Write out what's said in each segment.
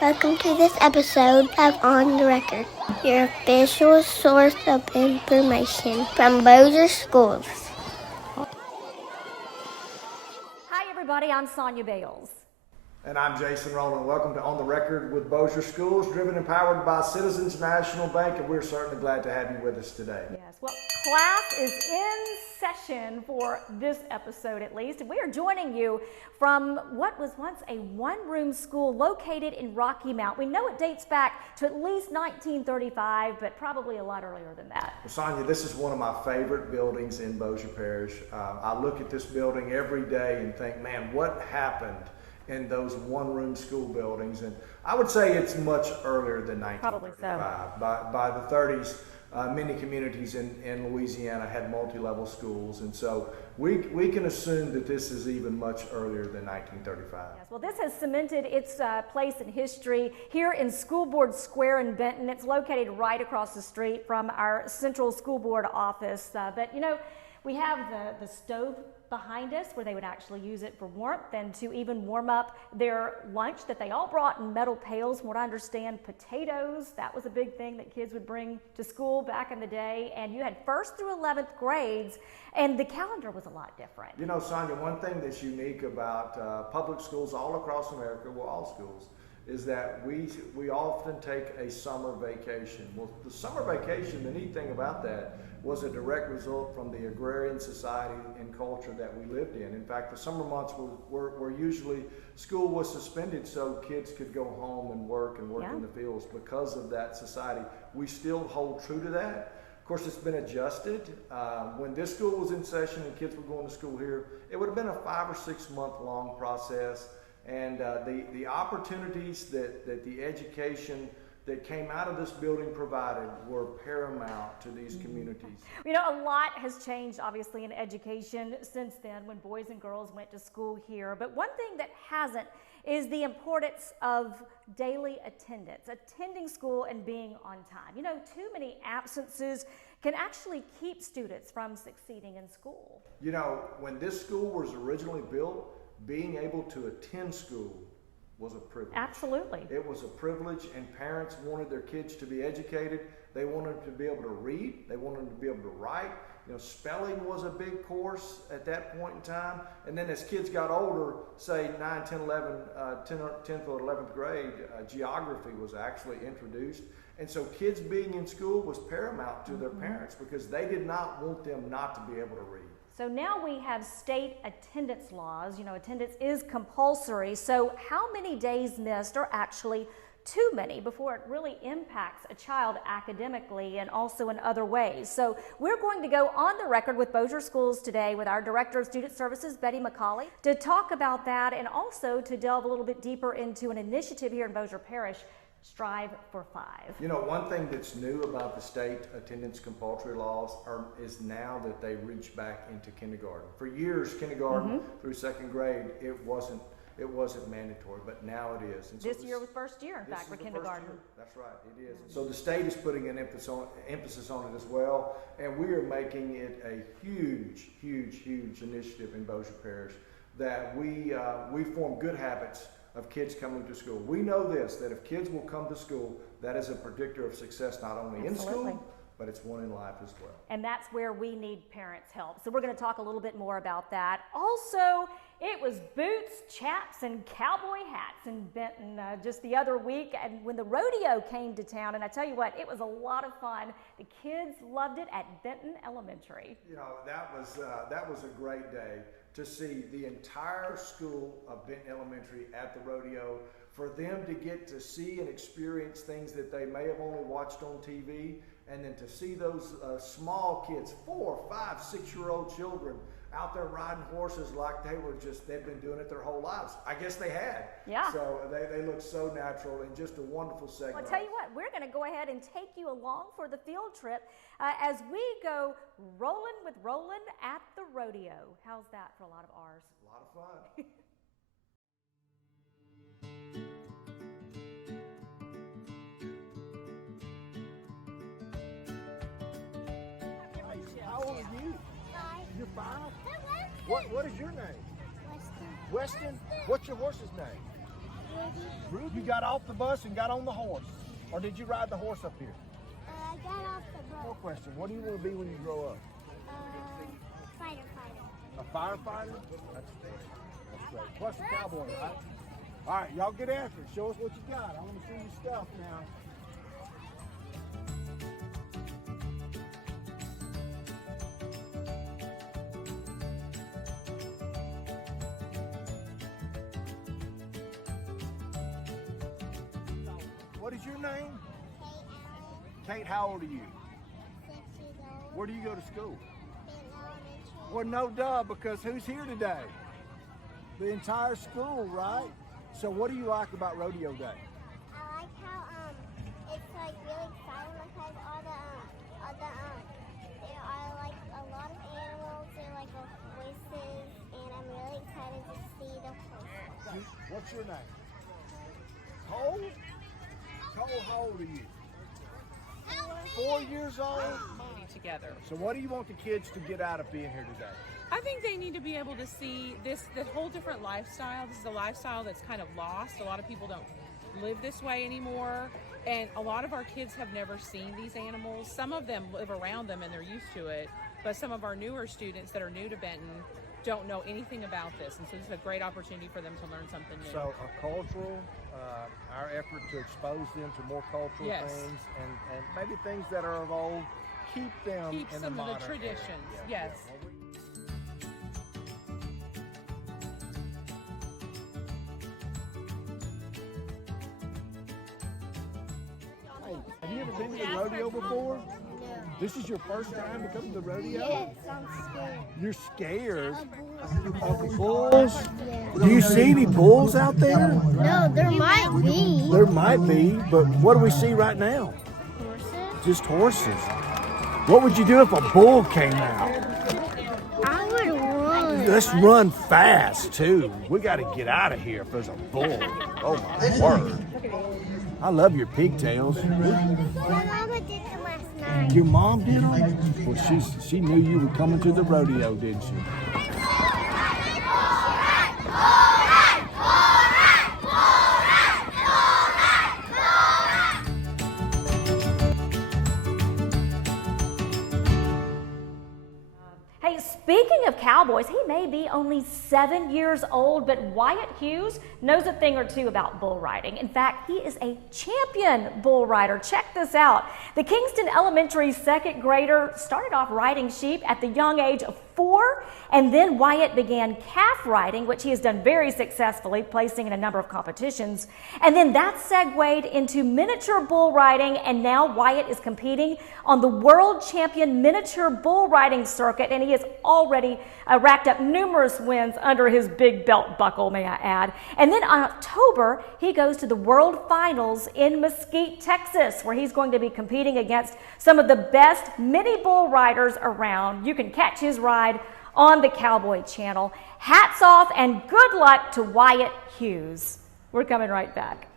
Welcome to this episode of On the Record, your official source of information from Bossier Schools. Hi everybody, I'm Sonia Bales. And I'm Jason Rollin. Welcome to On the Record with Bossier Schools, driven and powered by Citizens National Bank, and we're certainly glad to have you with us today. Yes, well, class is in session for this episode at least, and we are joining you from what was once a one-room school located in Rocky Mount. We know it dates back to at least 1935, but probably a lot earlier than that. Well, Sonia, this is one of my favorite buildings in Bossier Parish. I look at this building every day and think, man, what happened in those one-room school buildings? And I would say it's much earlier than 1935. Probably so. By the 30s, many communities in Louisiana had multi-level schools, and so we can assume that this is even much earlier than 1935. Yes, well, this has cemented its place in history here in School Board Square in Benton. It's located right across the street from our central school board office. But you know, we have the stove behind us where they would actually use it for warmth and to even warm up their lunch that they all brought in metal pails. From what I understand, potatoes, that was a big thing that kids would bring to school back in the day. And you had 1st through 11th grades, and the calendar was a lot different. You know, Sonia, one thing that's unique about public schools all across America, well, all schools, is that we often take a summer vacation. Well, the summer vacation, the neat thing about that was a direct result from the agrarian society and culture that we lived in. In fact, the summer months were usually, school was suspended so kids could go home and work in the fields. Because of that society, we still hold true to that. Of course, it's been adjusted. When this school was in session and kids were going to school here, it would have been a 5 or 6 month long process. And the opportunities that the education that came out of this building provided were paramount to these communities. You know, a lot has changed, obviously, in education since then when boys and girls went to school here. But one thing that hasn't is the importance of daily attendance, attending school and being on time. You know, too many absences can actually keep students from succeeding in school. You know, when this school was originally built, being able to attend school was a privilege. Absolutely. It was a privilege, and parents wanted their kids to be educated. They wanted them to be able to read. They wanted them to be able to write. You know, spelling was a big course at that point in time. And then as kids got older, say 9, 10, 11, 10th or 11th grade, geography was actually introduced. And so kids being in school was paramount to their parents because they did not want them not to be able to read. So now we have state attendance laws. You know, attendance is compulsory. So how many days missed are actually too many before it really impacts a child academically and also in other ways? So we're going to go on the record with Bossier Schools today with our Director of Student Services, Bettye McCauley, to talk about that and also to delve a little bit deeper into an initiative here in Bossier Parish, Strive for 5. You know, one thing that's new about the state attendance compulsory laws is now that they reach back into kindergarten. For years, kindergarten through 2nd grade, it wasn't mandatory, but now it is. And so this year was first year, in fact, for kindergarten. That's right, it is. So the state is putting an emphasis on it as well, and we are making it a huge, huge, huge initiative in Bossier Parish that we form good habits of kids coming to school. We know this, that if kids will come to school, that is a predictor of success not only in school, but it's one in life as well. And that's where we need parents' help. So we're going to talk a little bit more about that. Also, it was boots, chaps, and cowboy hats in Benton just the other week, and when the rodeo came to town, and I tell you what, it was a lot of fun. The kids loved it at Benton Elementary. You know, that was a great day to see the entire school of Benton Elementary at the rodeo, for them to get to see and experience things that they may have only watched on TV, and then to see those small kids, 4, 5, 6-year-old children out there riding horses like they've been doing it their whole lives. I guess they had. Yeah. So they look so natural and just a wonderful segment. Well, I'll tell you what, we're going to go ahead and take you along for the field trip as we go rolling with Rowland at the rodeo. How's that for a lot of R's? A lot of fun. How old are you? 5. You're 5? What is your name? Weston. Weston? What's your horse's name? Woody. You got off the bus and got on the horse, or did you ride the horse up here? I got off the More boat. question. What do you want to be when you grow up? Fighter. A firefighter? That's great. Plus a cowboy, right? All right, y'all get after it. Show us what you got. I want to see your stuff now. What is your name? Kate, how old are you? 6 years old. Where do you go to school? Benton Elementary. Well, no duh, because who's here today? The entire school, right? So what do you like about Rodeo Day? I like how it's like really exciting because there are like a lot of animals, there are like voices, and I'm really excited to see the horses. What's your name? Cole? Cole, how old are you? 4 years old? Together. So what do you want the kids to get out of being here today? I think they need to be able to see the whole different lifestyle. This is a lifestyle that's kind of lost. A lot of people don't live this way anymore, and a lot of our kids have never seen these animals. Some of them live around them and they're used to it, but some of our newer students that are new to Benton don't know anything about this, and so this is a great opportunity for them to learn something new. So a cultural, our effort to expose them to more cultural Yes. things and maybe things that are of old, keep them Keep in some the of the modern traditions, era. yes. Hey, have you ever been to the rodeo before? No. This is your first time to come to the rodeo? Yes, I'm scared. You're scared A of the bulls? Yeah. Do you see any bulls out there? No, there might be. There might be, but what do we see right now? Horses? Just horses. What would you do if a bull came out? I would run. Let's run fast, too. We got to get out of here if there's a bull. Oh, my word. I love your pigtails. My mama did them last night. Your mom did them? Well, she knew you were coming to the rodeo, didn't she? Hey, speaking of cowboys, he may be only 7 years old, but Wyatt Hughes knows a thing or two about bull riding. In fact, he is a champion bull rider. Check this out. The Kingston Elementary second grader started off riding sheep at the young age of 4, and then Wyatt began calf riding, which he has done very successfully, placing in a number of competitions. And then that segued into miniature bull riding, and now Wyatt is competing on the world champion miniature bull riding circuit, and he has already racked up numerous wins under his big belt buckle, may I add. And then in October, he goes to the World Finals in Mesquite, Texas, where he's going to be competing against some of the best mini bull riders around. You can catch his ride on the Cowboy Channel. Hats off and good luck to Wyatt Hughes. We're coming right back.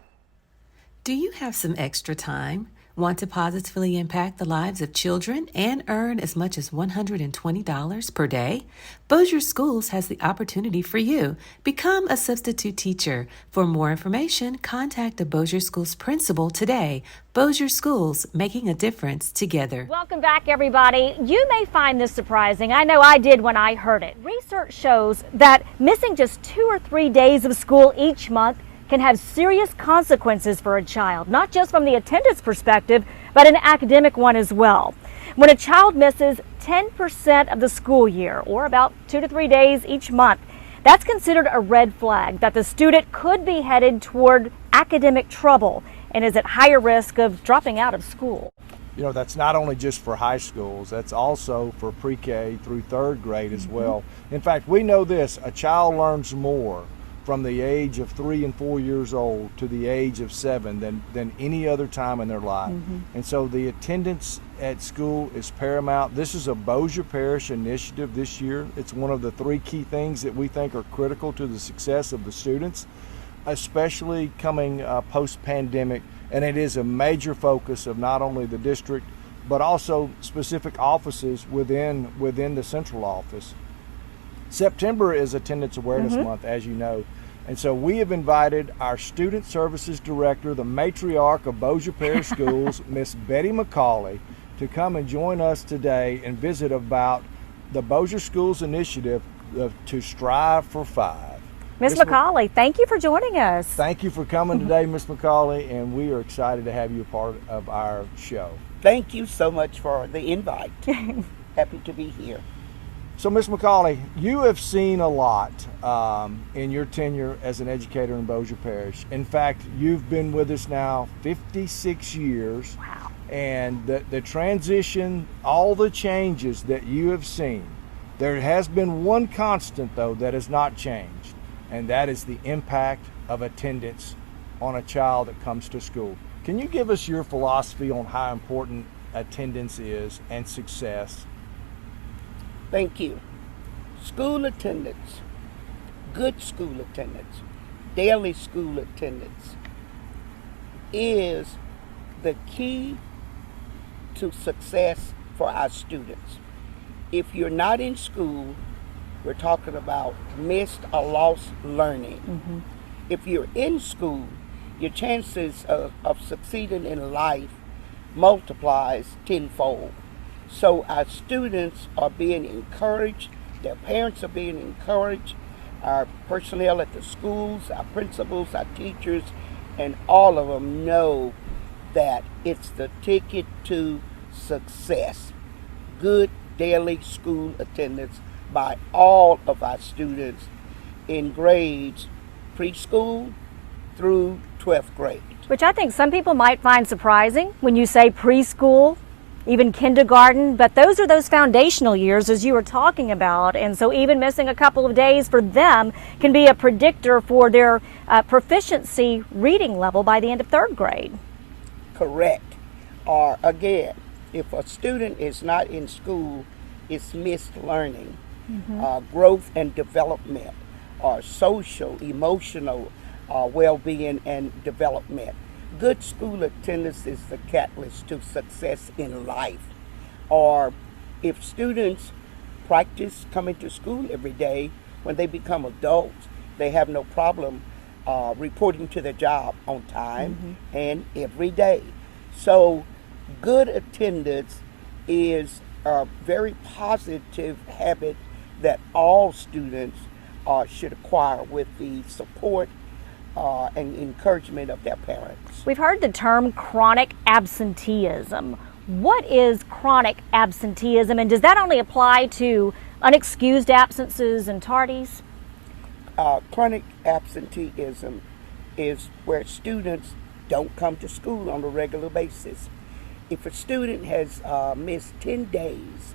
Do you have some extra time? Want to positively impact the lives of children and earn as much as $120 per day? Bossier Schools has the opportunity for you. Become a substitute teacher. For more information, contact the Bossier Schools principal today. Bossier Schools, making a difference together. Welcome back, everybody. You may find this surprising. I know I did when I heard it. Research shows that missing just 2 or 3 days of school each month can have serious consequences for a child, not just from the attendance perspective, but an academic one as well. When a child misses 10% of the school year, or about 2 to 3 days each month, that's considered a red flag that the student could be headed toward academic trouble and is at higher risk of dropping out of school. You know, that's not only just for high schools, that's also for pre-K through 3rd grade as well. In fact, we know this, a child learns more from the age of 3 and 4 years old to the age of 7 than any other time in their life. And so the attendance at school is paramount. This is a Bossier Parish initiative this year. It's one of the 3 key things that we think are critical to the success of the students, especially coming post-pandemic. And it is a major focus of not only the district, but also specific offices within the central office. September is Attendance Awareness Month, as you know, And so we have invited our Student Services Director, the matriarch of Bossier Parish Schools, Miss Bettye McCauley, to come and join us today and visit about the Bossier Schools initiative to strive for 5. Miss McCauley, thank you for joining us. Thank you for coming today, Miss McCauley, and we are excited to have you a part of our show. Thank you so much for the invite. Happy to be here. So, Miss McCauley, you have seen a lot in your tenure as an educator in Bossier Parish. In fact, you've been with us now 56 years. Wow. And the transition, all the changes that you have seen, there has been one constant, though, that has not changed, and that is the impact of attendance on a child that comes to school. Can you give us your philosophy on how important attendance is and success? Thank you. School attendance, good school attendance, daily school attendance is the key to success for our students. If you're not in school, we're talking about missed or lost learning. Mm-hmm. If you're in school, your chances of succeeding in life multiplies tenfold. So our students are being encouraged, their parents are being encouraged, our personnel at the schools, our principals, our teachers, and all of them know that it's the ticket to success. Good daily school attendance by all of our students in grades preschool through 12th grade. Which I think some people might find surprising when you say preschool, even kindergarten, but those are those foundational years as you were talking about, and so even missing a couple of days for them can be a predictor for their proficiency reading level by the end of 3rd grade. Correct. Or again, if a student is not in school, it's missed learning, growth and development, or social, emotional well-being and development. Good school attendance is the catalyst to success in life. Or if students practice coming to school every day, when they become adults, they have no problem reporting to their job on time and every day. So good attendance is a very positive habit that all students should acquire with the support and encouragement of their parents. We've heard the term chronic absenteeism. What is chronic absenteeism, and does that only apply to unexcused absences and tardies? Chronic absenteeism is where students don't come to school on a regular basis. If a student has missed 10 days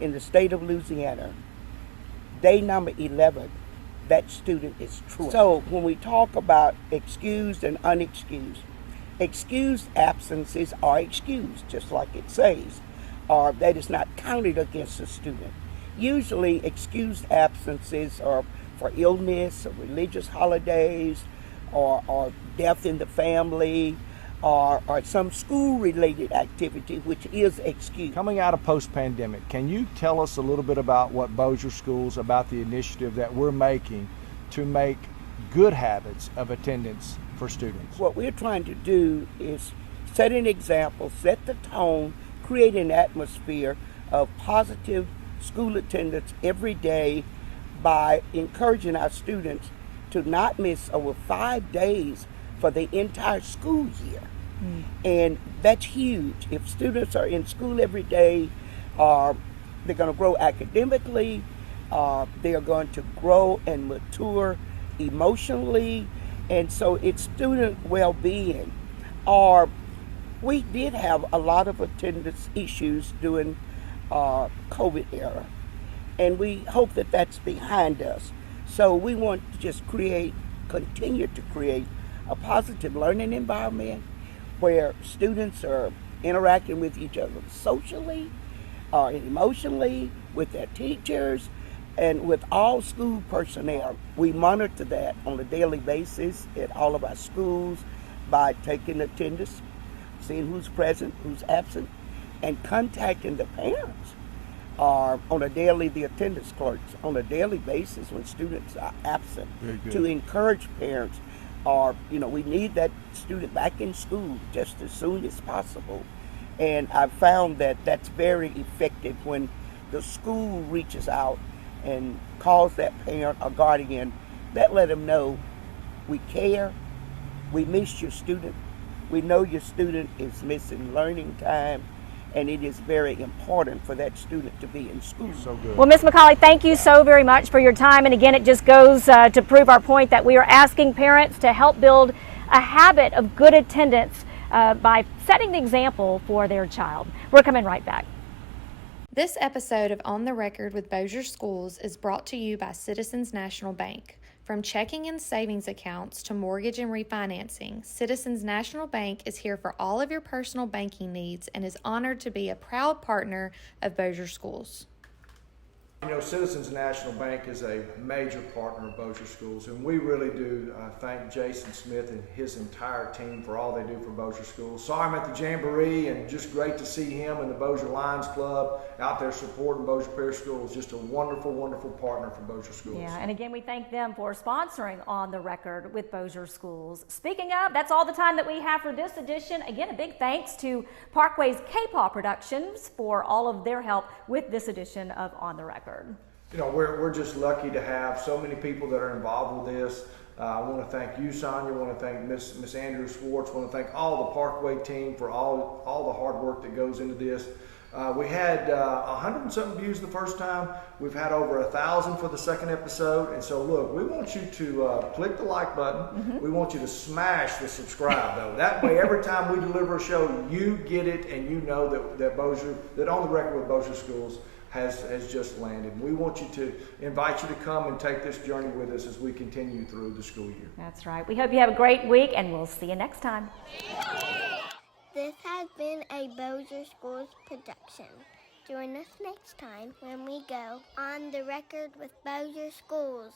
in the state of Louisiana, day number 11, that student is truant. So when we talk about excused and unexcused, excused absences are excused, just like it says, or that is not counted against the student. Usually excused absences are for illness or religious holidays or death in the family or some school-related activity, which is excused. Coming out of post-pandemic, can you tell us a little bit about what Bossier Schools, about the initiative that we're making to make good habits of attendance for students? What we're trying to do is set an example, set the tone, create an atmosphere of positive school attendance every day by encouraging our students to not miss over 5 days for the entire school year. And that's huge. If students are in school every day, they're going to grow academically, they are going to grow and mature emotionally, and so it's student well-being. We did have a lot of attendance issues during COVID era, and we hope that that's behind us. So we want to just continue to create a positive learning environment where students are interacting with each other socially and emotionally, with their teachers, and with all school personnel. We monitor that on a daily basis at all of our schools by taking attendance, seeing who's present, who's absent, and contacting the parents are on a daily, the attendance clerks, on a daily basis when students are absent, to encourage parents, or, we need that student back in school just as soon as possible. And I've found that that's very effective when the school reaches out and calls that parent or guardian, that let them know we care, we miss your student, we know your student is missing learning time, and it is very important for that student to be in school. So good. Well, Ms. McCauley, thank you so very much for your time. And again, it just goes to prove our point that we are asking parents to help build a habit of good attendance by setting the example for their child. We're coming right back. This episode of On the Record with Bossier Schools is brought to you by Citizens National Bank. From checking and savings accounts to mortgage and refinancing, Citizens National Bank is here for all of your personal banking needs and is honored to be a proud partner of Bossier Schools. Citizens National Bank is a major partner of Bossier Schools, and we really do thank Jason Smith and his entire team for all they do for Bossier Schools. Saw him at the Jamboree, and just great to see him and the Bossier Lions Club out there supporting Bossier Parish Schools. Just a wonderful, wonderful partner for Bossier Schools. Yeah, and again, we thank them for sponsoring On the Record with Bossier Schools. Speaking of, that's all the time that we have for this edition. Again, a big thanks to Parkway's K-Paw Productions for all of their help with this edition of On the Record. We're just lucky to have so many people that are involved with this. I want to thank you, Sonia. I want to thank Miss Andrew Swartz. I want to thank all the Parkway team for all the hard work that goes into this. We had 100 and something views the first time. We've had over 1,000 for the second episode. And so look, we want you to click the like button. Mm-hmm. We want you to smash the subscribe though. That way, every time we deliver a show, you get it and you know that On the Record with Bossier Schools has just landed. We want you to invite you to come and take this journey with us as we continue through the school year. That's right. We hope you have a great week, and we'll see you next time. This has been a Bossier Schools production. Join us next time when we go On the Record with Bossier Schools.